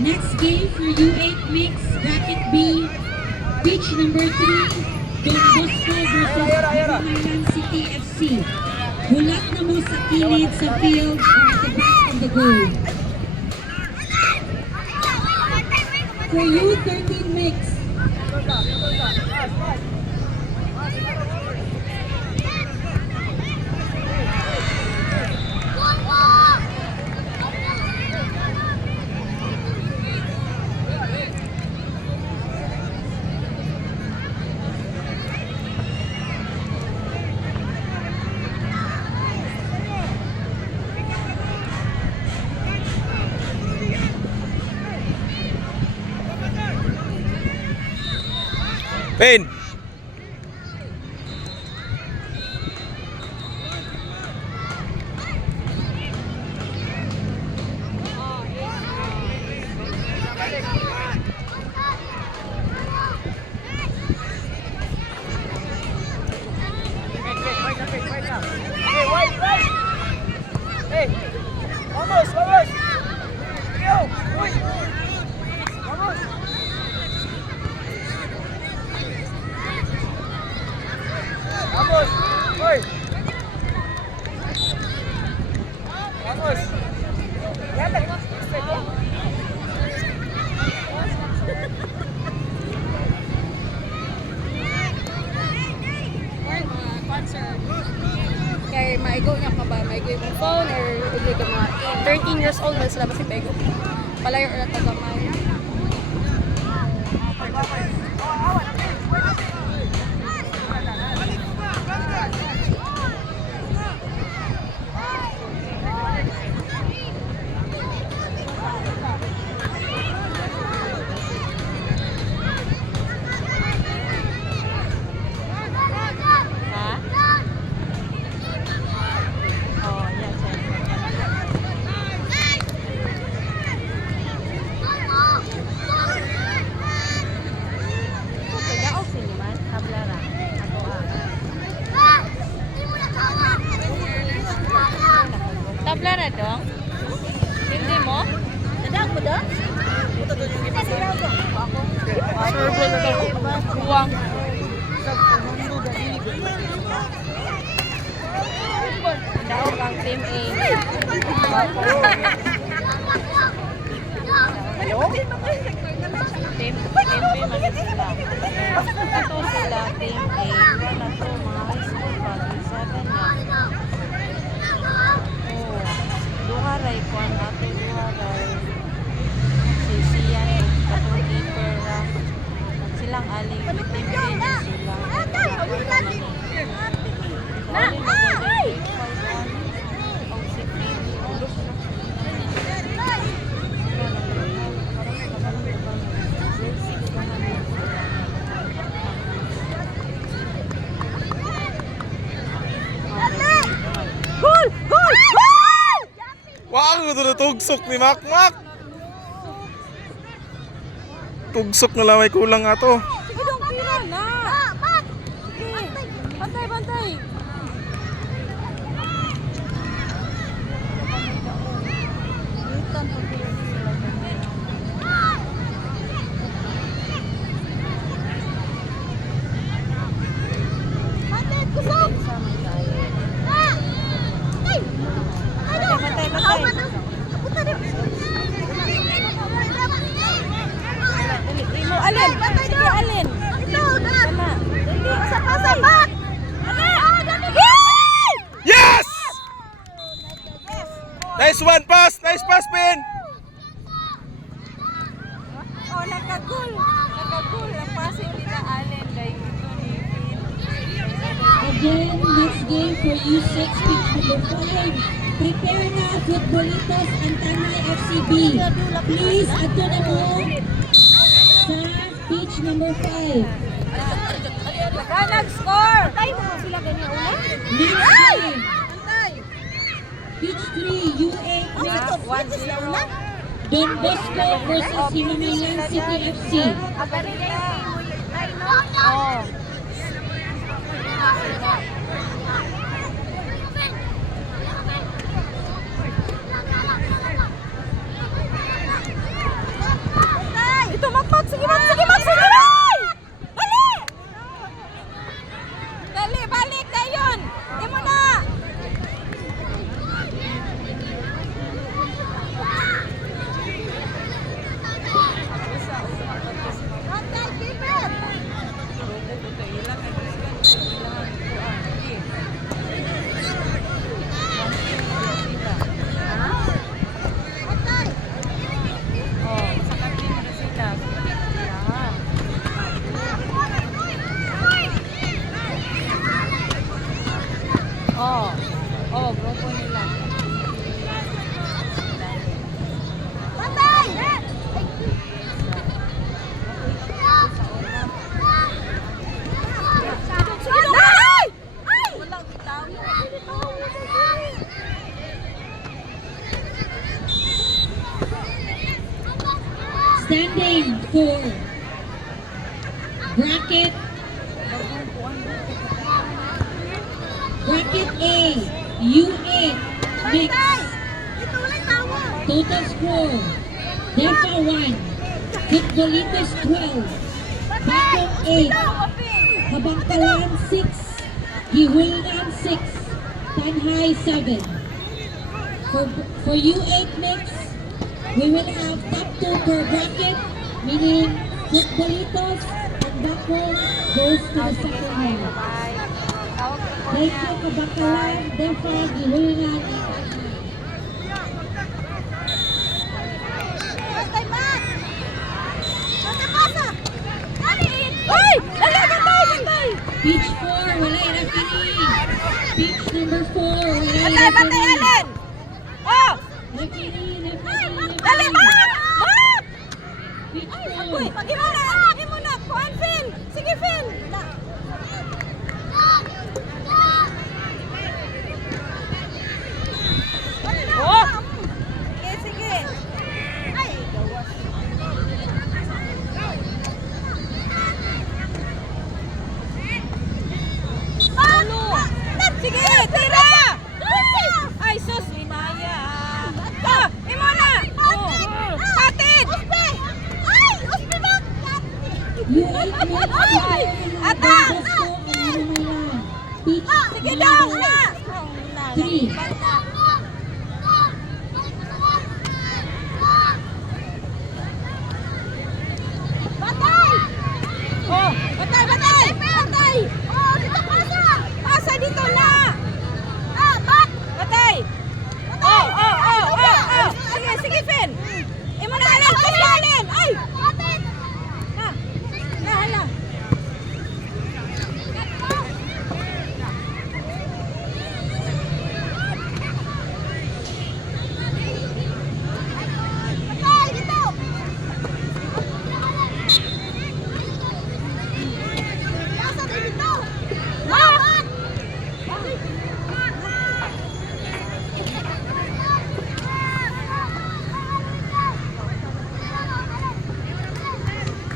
Next game for U8 Mix, Bracket B, pitch number 3, Don Bosco versus Himalayang City FC. Hulat na mo sa kilid sa field or at the back of the goal. For U13 Mix, Pin! Kaya maigo niya ka ba? Maigo yung phone or hindi ka mga 13 years old na sila ba si Pego? Palayo or tagamay. Tabla na dong? Hindi mo? Nadang mo dong? Survey na daw. Buwang. Daog ang Team A. Team B man sila. Ito sila Team A. Ito mga high school pa. 7 na. Duharay ko ang ato duharay sisiyan katong keeper silang aling team din sila Wag mo tugsok ni Makmak. Tugsok na lang may kulang ato. sige dong pira na sige bantay bantay Alin? Sige, alin? Ito, tama. Dali, sapat. Yes! Nice one pass! Nice pass, Pin! Oh, nagkagul. Nagkagul. Ang passing nila Allen. again, next game for U6 pitch number 5. Prepare na Futbolitos and Tanay FCB. Please, ato na mo sa pitch number 5. Nag-score! Tayo mo sila ganyan ulit? Next game, pitch 3, U8 Mix. 1-0. Don Bosco versus Himalayang City FC. Oh. Oo. Oo, grupo nila. Patay! Ay! Ay! Walang tao. Standing for bracket A, U8 mix. Ito ulit tawo. Total score, Defa 1, Futbolitos 12, Bakong 8, Kabangkalan 6, Gihulgan 6, Tanhay 7. For U8 mix, we will have top 2 per bracket, meaning Futbolitos and Bakong goes to the second round. Thank you, Kabangkalan, Defa, Gihulgan, and Tanhay. Patay, Matt! Patay, pasa! Ay! Dali, patay! Patay! Pitch 4, wala yung referee. Pitch number 4, wala yung Patay, patay, referee. Allen! Oh! Referee. Dali, Matt! Matt! Pitch Ay, 4. agoy! Pagi mo na! Pagi mo na! Kuhan, Phil! Sige, Phil! Oh! Sige, sige! Ay, gawas. Ano? Sige, tira! Ay, sus, inaya. Ah, imona! Katid! Uspe! Ay, uspe ba? U8 mix. Ay! Ata! Pitch Sige daw na! 3. Patay! Oh, patay, patay! Patay! Oh, dito pasa! Pasa dito na! Ah, bat! Patay! Oh, oh, oh, oh, oh! Sige, sige, Fen! Imo na, Alin! Pasa, Alin! Ay! Na! Na, hala!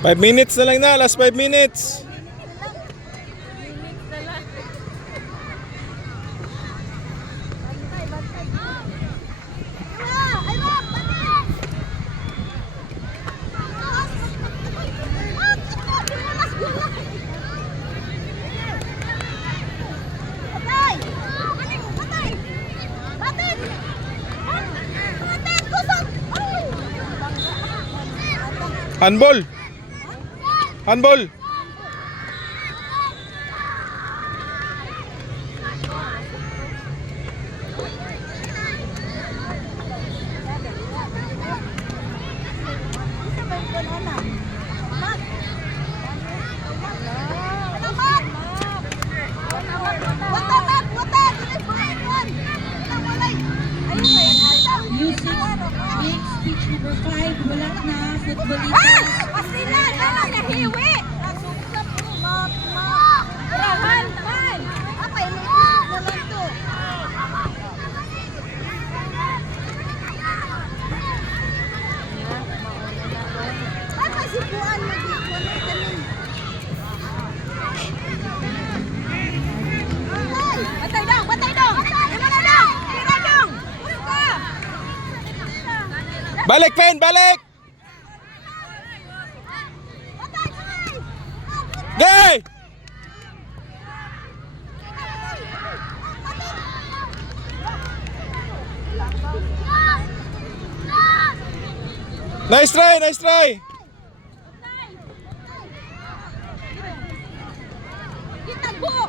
5 minutes na lang na, last 5 minutes. Handball. Handball. U6 mix. Pitch number 5, wala na. Futbolitos. Batay dong! Batay dong! Gimana dong? Tira dong! Buka! Balik, Pen, balik. Batay! Batay! Gay! Nice try, nice try. Kitagbo!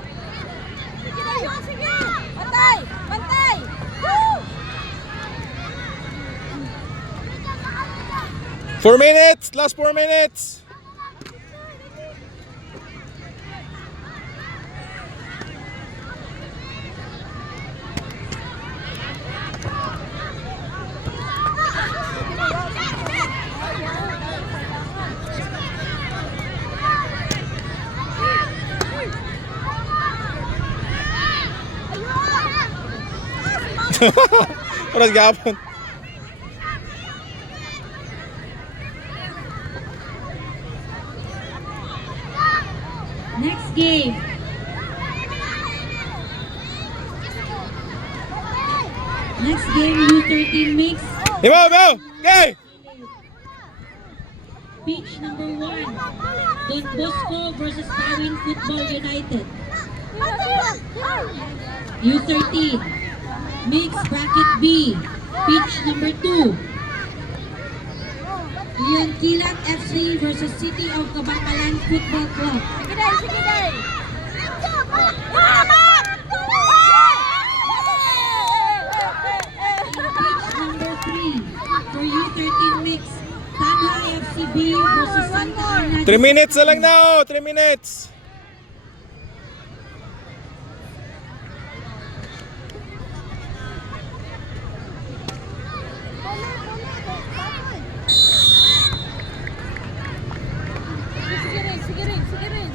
Sige na yun, sige! Batay! Bantay! Woo! 4 minutes, last 4 minutes. Oras gapon. Next game. Next game, U13 mix. Imaw. Okay. Pitch number 1. Don Bosco versus Darwin Football United. U13. Mix bracket B. Pitch number 2. Leon Kilat FC versus City of Cabancalan Football Club. Sige day, sige day. Pitch number 3. For U13 mix. Tanha FCB versus Santa Ana. 3 minutes na lang na, oh. 3 minutes. Sige rin, sige rin, sige rin.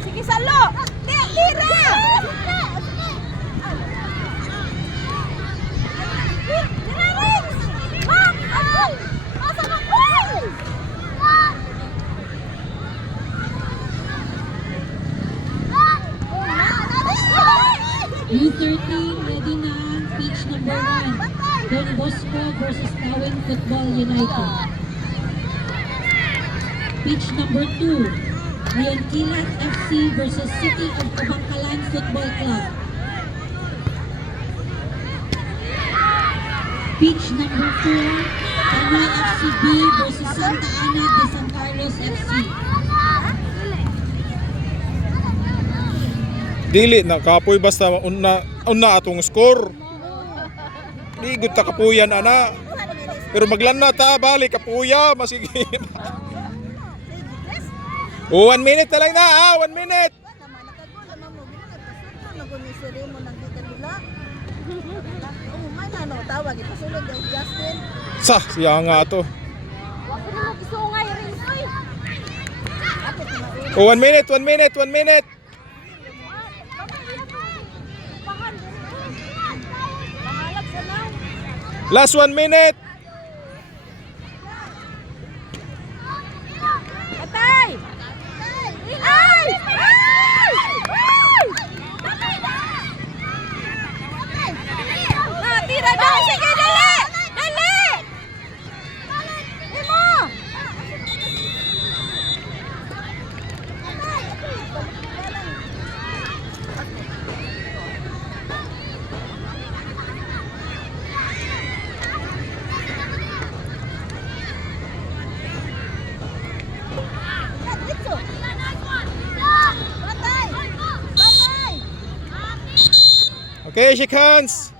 Sige, salo! Tira! U13 ready na. Pitch number 1. Don Bosco versus Darwin Football United. Pitch number 2. Leon Kilat FC versus City of Cabancalan Football Club. Pitch number 4. Tanha FCB versus Santa Ana de San Carlos FC. Dili na kapoy basta una atong score. Ligod ta kapuyan ana. Pero maglanna ta balik kapuya masige. Oh, 1 minute na lang na, 1 minute. Sa, siya nga to. Oh, 1 minute, 1 minute, 1 minute. Last 1 minute. Patay! Ay! Ay! Tira daw! Sige, dali! Dali! Imo! Okay, shake hands.